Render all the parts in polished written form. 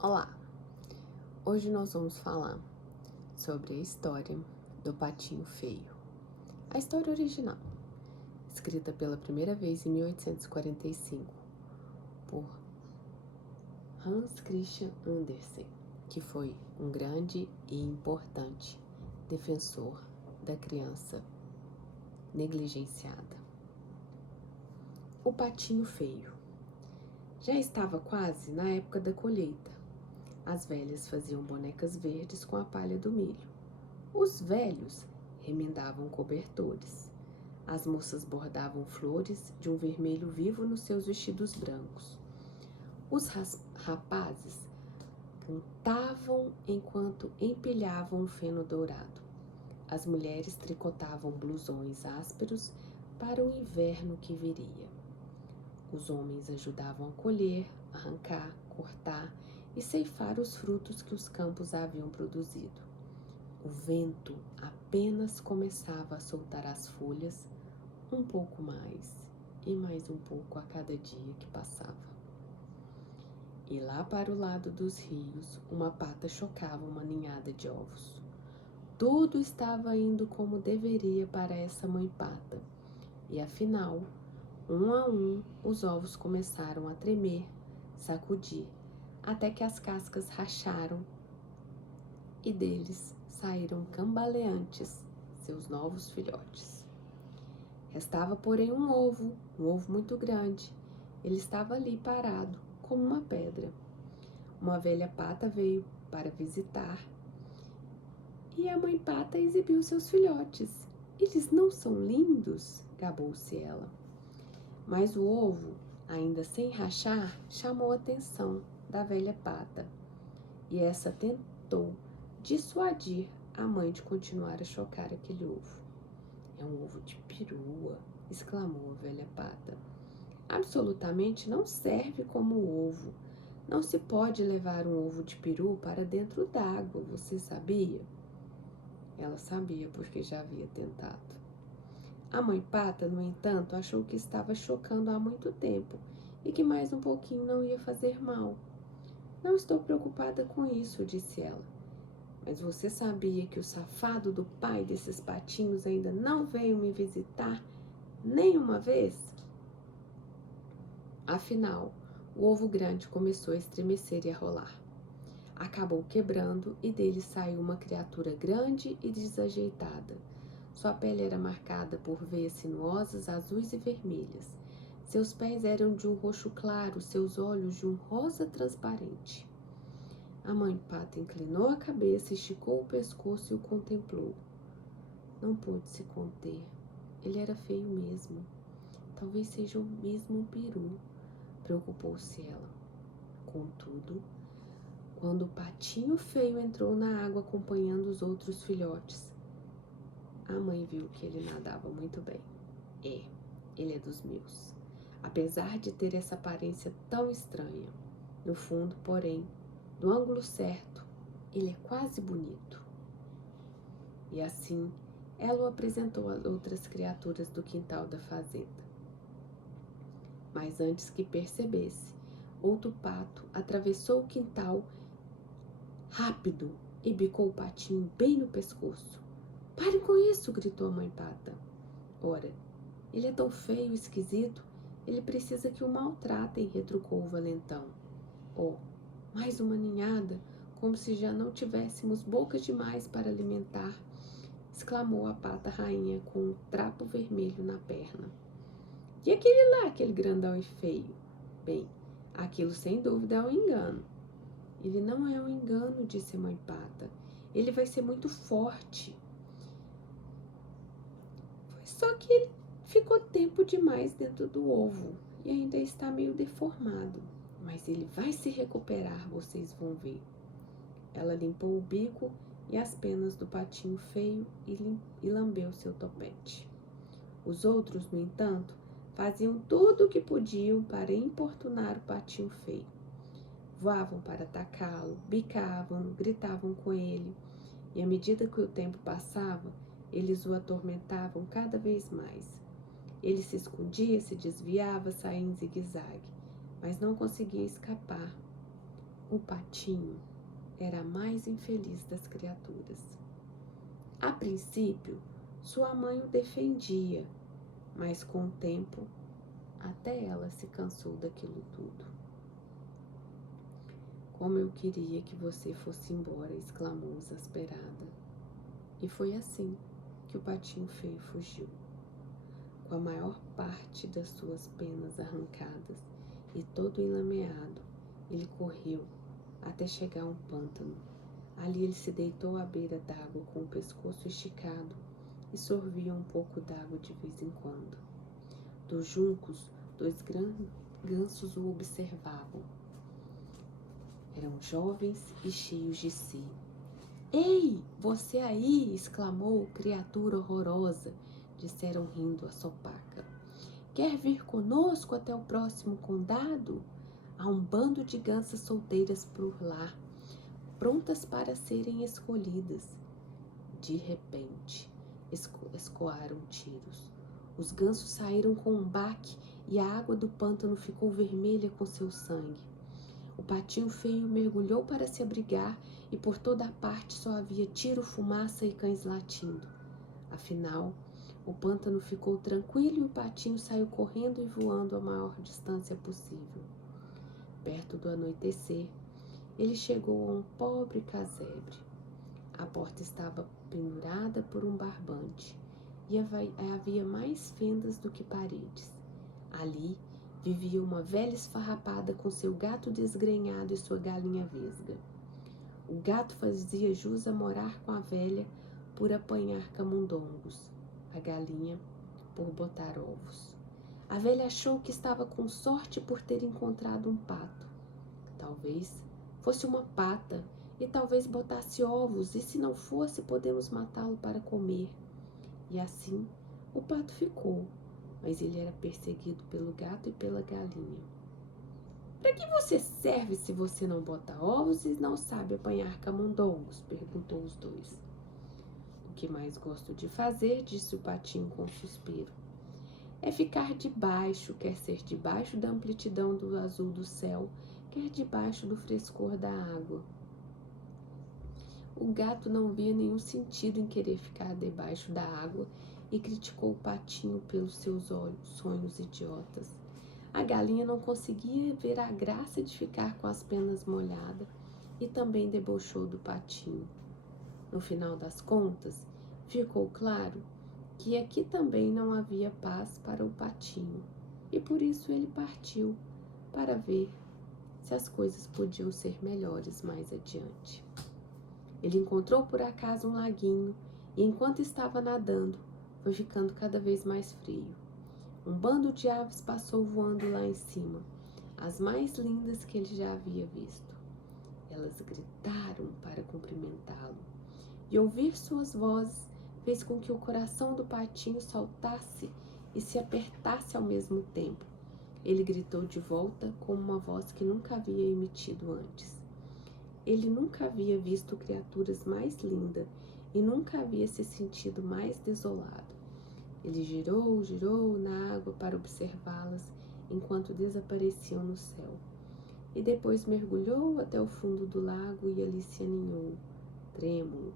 Olá! Hoje nós vamos falar sobre a história do Patinho Feio. A história original, escrita pela primeira vez em 1845 por Hans Christian Andersen, que foi um grande e importante defensor da criança negligenciada. O Patinho Feio. Já estava quase na época da colheita. As velhas faziam bonecas verdes com a palha do milho. Os velhos remendavam cobertores. As moças bordavam flores de um vermelho vivo nos seus vestidos brancos. Os rapazes cantavam enquanto empilhavam o feno dourado. As mulheres tricotavam blusões ásperos para o inverno que viria. Os homens ajudavam a colher, arrancar, cortar e ceifar os frutos que os campos haviam produzido. O vento apenas começava a soltar as folhas um pouco mais e mais um pouco a cada dia que passava. E lá para o lado dos rios, uma pata chocava uma ninhada de ovos. Tudo estava indo como deveria para essa mãe pata. E afinal, um a um, os ovos começaram a tremer, sacudir, até que as cascas racharam e deles saíram cambaleantes seus novos filhotes. Restava, porém, um ovo muito grande. Ele estava ali parado, como uma pedra. Uma velha pata veio para visitar e a mãe pata exibiu seus filhotes. Eles não são lindos? Gabou-se ela. Mas o ovo, ainda sem rachar, chamou a atenção da velha pata e essa tentou dissuadir a mãe de continuar a chocar aquele ovo. É um ovo de perua, exclamou a velha pata. Absolutamente não serve como ovo. Não se pode levar um ovo de peru para dentro d'água, você sabia? Ela sabia porque já havia tentado. A mãe pata, no entanto, achou que estava chocando há muito tempo e que mais um pouquinho não ia fazer mal. Não estou preocupada com isso, disse ela. Mas você sabia que o safado do pai desses patinhos ainda não veio me visitar nenhuma vez? Afinal, o ovo grande começou a estremecer e a rolar. Acabou quebrando e dele saiu uma criatura grande e desajeitada. Sua pele era marcada por veias sinuosas, azuis e vermelhas. Seus pés eram de um roxo claro, seus olhos de um rosa transparente. A mãe pata inclinou a cabeça, esticou o pescoço e o contemplou. Não pôde se conter. Ele era feio mesmo. Talvez seja o mesmo peru, preocupou-se ela. Contudo, quando o patinho feio entrou na água acompanhando os outros filhotes, a mãe viu que ele nadava muito bem. Ele é dos meus. Apesar de ter essa aparência tão estranha, no fundo, porém, no ângulo certo, ele é quase bonito. E assim, ela o apresentou às outras criaturas do quintal da fazenda. Mas antes que percebesse, outro pato atravessou o quintal rápido e bicou o patinho bem no pescoço. Pare com isso, gritou a mãe pata. Ora, ele é tão feio e esquisito, ele precisa que o maltratem, retrucou o valentão. Oh, mais uma ninhada, como se já não tivéssemos bocas demais para alimentar, exclamou a pata rainha com um trapo vermelho na perna. E aquele lá, aquele grandão e feio? Bem, aquilo sem dúvida é um engano. Ele não é um engano, disse a mãe pata. Ele vai ser muito forte. Só que ele ficou tempo demais dentro do ovo e ainda está meio deformado. Mas ele vai se recuperar, vocês vão ver. Ela limpou o bico e as penas do patinho feio e lambeu seu topete. Os outros, no entanto, faziam tudo o que podiam para importunar o patinho feio. Voavam para atacá-lo, bicavam, gritavam com ele, e à medida que o tempo passava, eles o atormentavam cada vez mais. Ele se escondia, se desviava, saía em zigue-zague, mas não conseguia escapar. O patinho era a mais infeliz das criaturas. A princípio, sua mãe o defendia, mas com o tempo, até ela se cansou daquilo tudo. Como eu queria que você fosse embora, exclamou exasperada. E foi assim que o patinho feio fugiu, com a maior parte das suas penas arrancadas e todo enlameado. Ele correu até chegar a um pântano. Ali ele se deitou à beira d'água com o pescoço esticado e sorvia um pouco d'água de vez em quando. Dos juncos, dois gansos o observavam. Eram jovens e cheios de si. Ei, você aí! Exclamou, criatura horrorosa, disseram rindo a sopaca. Quer vir conosco até o próximo condado? Há um bando de gansas solteiras por lá, prontas para serem escolhidas. De repente, escoaram tiros. Os gansos saíram com um baque e a água do pântano ficou vermelha com seu sangue. O patinho feio mergulhou para se abrigar e por toda a parte só havia tiro, fumaça e cães latindo. Afinal, o pântano ficou tranquilo e o patinho saiu correndo e voando a maior distância possível. Perto do anoitecer, ele chegou a um pobre casebre. A porta estava pendurada por um barbante e havia mais fendas do que paredes. Ali vivia uma velha esfarrapada com seu gato desgrenhado e sua galinha vesga. O gato fazia jus a morar com a velha por apanhar camundongos, a galinha por botar ovos. A velha achou que estava com sorte por ter encontrado um pato. Talvez fosse uma pata e talvez botasse ovos, e se não fosse, podemos matá-lo para comer. E assim o pato ficou, mas ele era perseguido pelo gato e pela galinha. Para que você serve se você não bota ovos e não sabe apanhar camundongos? Perguntou os dois. O que mais gosto de fazer, disse o patinho com um suspiro, é ficar debaixo, quer ser debaixo da amplidão do azul do céu, quer debaixo do frescor da água. O gato não via nenhum sentido em querer ficar debaixo da água e criticou o patinho pelos seus sonhos idiotas. A galinha não conseguia ver a graça de ficar com as penas molhadas e também debochou do patinho. No final das contas, ficou claro que aqui também não havia paz para o patinho e por isso ele partiu para ver se as coisas podiam ser melhores mais adiante. Ele encontrou por acaso um laguinho e enquanto estava nadando, foi ficando cada vez mais frio. Um bando de aves passou voando lá em cima, as mais lindas que ele já havia visto. Elas gritaram para cumprimentá-lo, e ouvir suas vozes fez com que o coração do patinho saltasse e se apertasse ao mesmo tempo. Ele gritou de volta com uma voz que nunca havia emitido antes. Ele nunca havia visto criaturas mais lindas e nunca havia se sentido mais desolado. Ele girou na água para observá-las enquanto desapareciam no céu. E depois mergulhou até o fundo do lago e ali se aninhou, trêmulo.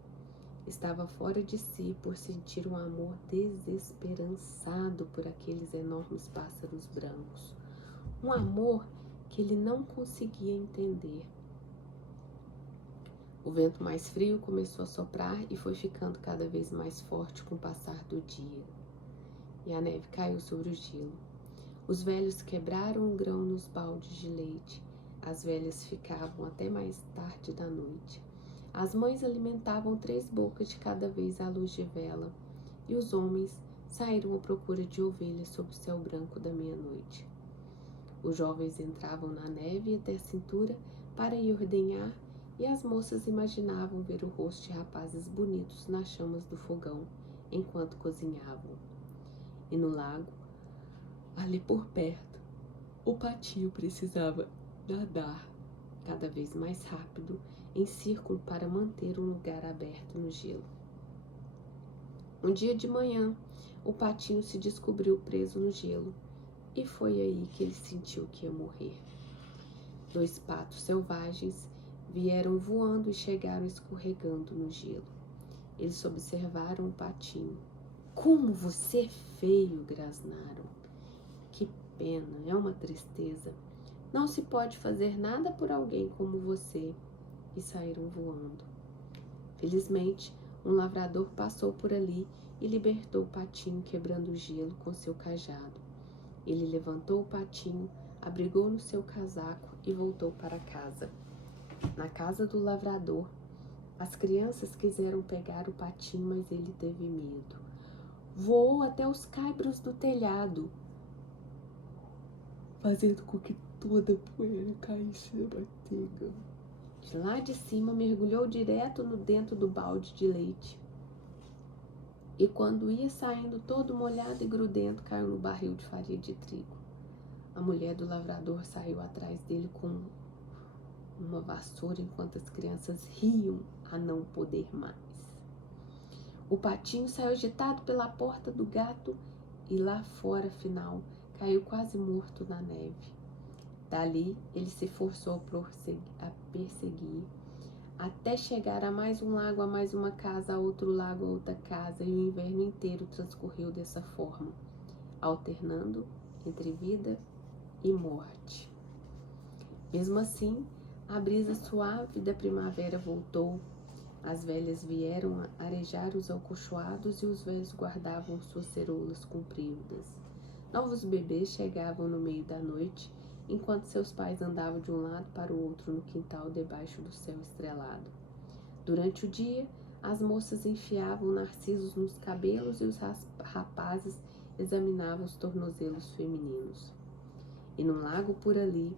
Estava fora de si por sentir um amor desesperançado por aqueles enormes pássaros brancos. Um amor que ele não conseguia entender. O vento mais frio começou a soprar e foi ficando cada vez mais forte com o passar do dia. E a neve caiu sobre o gelo. Os velhos quebraram um grão nos baldes de leite. As velhas ficavam até mais tarde da noite. As mães alimentavam 3 bocas de cada vez à luz de vela. E os homens saíram à procura de ovelhas sob o céu branco da meia-noite. Os jovens entravam na neve até a cintura para ir ordenhar, e as moças imaginavam ver o rosto de rapazes bonitos nas chamas do fogão enquanto cozinhavam. E no lago, ali por perto, o patinho precisava nadar cada vez mais rápido em círculo para manter um lugar aberto no gelo. Um dia de manhã, o patinho se descobriu preso no gelo e foi aí que ele sentiu que ia morrer. 2 patos selvagens vieram voando e chegaram escorregando no gelo. Eles observaram o patinho. Como você é feio, grasnaram. Que pena, é uma tristeza. Não se pode fazer nada por alguém como você. E saíram voando. Felizmente, um lavrador passou por ali e libertou o patinho, quebrando o gelo com seu cajado. Ele levantou o patinho, abrigou no seu casaco e voltou para casa. Na casa do lavrador, as crianças quiseram pegar o patinho, mas ele teve medo. Voou até os caibros do telhado, fazendo com que toda a poeira caísse na manteiga. De lá de cima, mergulhou direto dentro do balde de leite. E quando ia saindo todo molhado e grudento, caiu no barril de farinha de trigo. A mulher do lavrador saiu atrás dele com uma vassoura, enquanto as crianças riam a não poder mais. O patinho saiu agitado pela porta do gato e lá fora, afinal, caiu quase morto na neve. Dali, ele se forçou a perseguir, até chegar a mais um lago, a mais uma casa, a outro lago, a outra casa, e o inverno inteiro transcorreu dessa forma, alternando entre vida e morte. Mesmo assim, a brisa suave da primavera voltou, as velhas vieram arejar os alcochoados e os velhos guardavam suas ceroulas compridas. Novos bebês chegavam no meio da noite, enquanto seus pais andavam de um lado para o outro no quintal debaixo do céu estrelado. Durante o dia, as moças enfiavam narcisos nos cabelos e os rapazes examinavam os tornozelos femininos. E num lago por ali,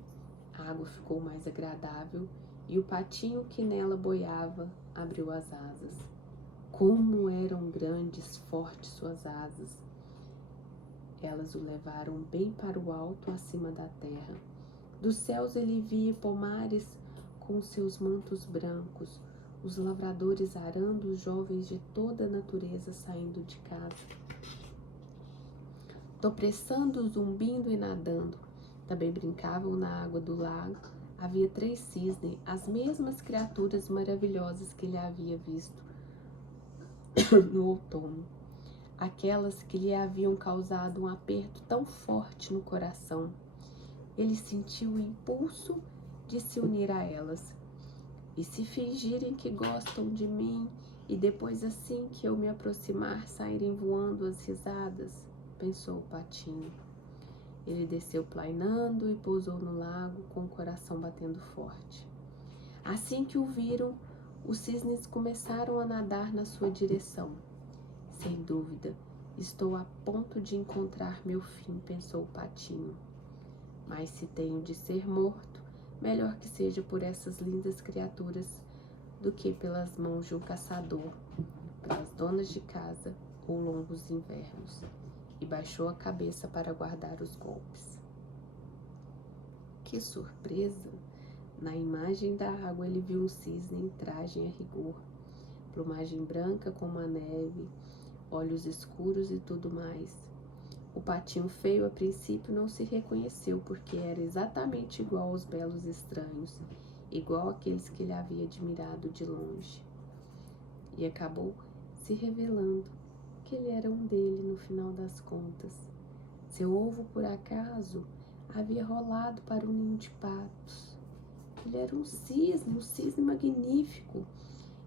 a água ficou mais agradável e o patinho que nela boiava abriu as asas. Como eram grandes, fortes suas asas! Elas o levaram bem para o alto, acima da terra. Dos céus ele via pomares com seus mantos brancos, os lavradores arando, os jovens de toda a natureza saindo de casa, topreçando, zumbindo e nadando. Também brincavam na água do lago. Havia 3 cisnes, as mesmas criaturas maravilhosas que ele havia visto no outono. Aquelas que lhe haviam causado um aperto tão forte no coração. Ele sentiu o impulso de se unir a elas. E se fingirem que gostam de mim, e depois, assim que eu me aproximar, saírem voando as risadas, pensou o patinho. Ele desceu plainando e pousou no lago com o coração batendo forte. Assim que o viram, os cisnes começaram a nadar na sua direção. Sem dúvida, estou a ponto de encontrar meu fim, pensou o patinho. Mas se tenho de ser morto, melhor que seja por essas lindas criaturas do que pelas mãos de um caçador, pelas donas de casa ou longos invernos. E baixou a cabeça para guardar os golpes. Que surpresa! Na imagem da água ele viu um cisne em traje a rigor, plumagem branca como a neve, olhos escuros e tudo mais. O patinho feio a princípio não se reconheceu, porque era exatamente igual aos belos estranhos, igual àqueles que ele havia admirado de longe. E acabou se revelando que ele era um dele no final das contas. Seu ovo, por acaso, havia rolado para um ninho de patos. Ele era um cisne magnífico,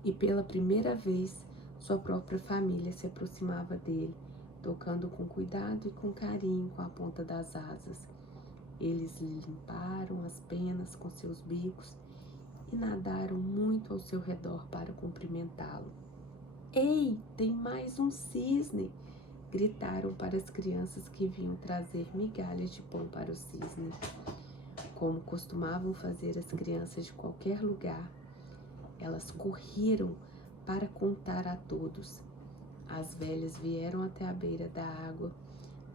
e pela primeira vez sua própria família se aproximava dele, tocando com cuidado e com carinho com a ponta das asas. Eles lhe limparam as penas com seus bicos e nadaram muito ao seu redor para cumprimentá-lo. Ei, tem mais um cisne! Gritaram para as crianças que vinham trazer migalhas de pão para o cisne. Como costumavam fazer as crianças de qualquer lugar, elas correram para contar a todos. As velhas vieram até a beira da água,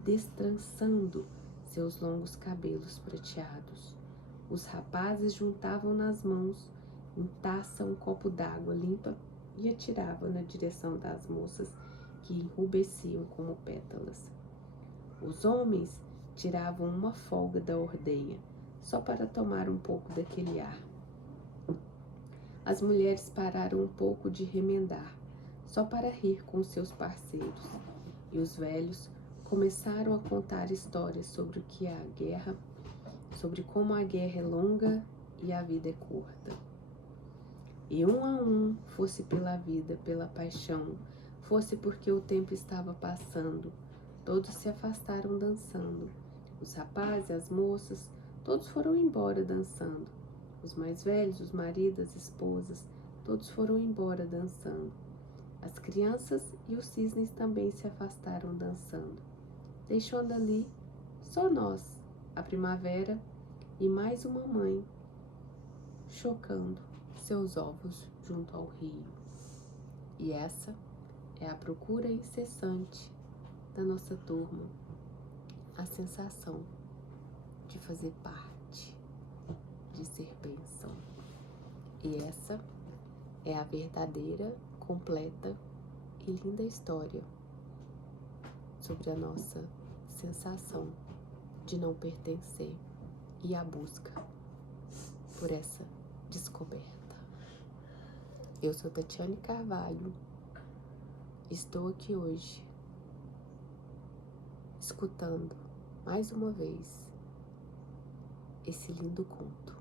destrançando seus longos cabelos prateados. Os rapazes juntavam nas mãos em taça um copo d'água limpa e atiravam na direção das moças que enrubesciam como pétalas. Os homens tiravam uma folga da ordenha, só para tomar um pouco daquele ar. As mulheres pararam um pouco de remendar, só para rir com seus parceiros, e os velhos começaram a contar histórias sobre o que é a guerra, sobre como a guerra é longa e a vida é curta. E um a um, fosse pela vida, pela paixão, fosse porque o tempo estava passando, todos se afastaram dançando. Os rapazes, as moças, todos foram embora dançando. Os mais velhos, os maridos, as esposas, todos foram embora dançando. As crianças e os cisnes também se afastaram dançando, deixando ali só nós, a primavera e mais uma mãe chocando seus ovos junto ao rio. E essa é a procura incessante da nossa turma, a sensação de fazer parte, de ser bênção. E essa é a verdadeira, completa e linda história sobre a nossa sensação de não pertencer e a busca por essa descoberta. Eu sou Tatiane Carvalho, estou aqui hoje escutando mais uma vez esse lindo conto.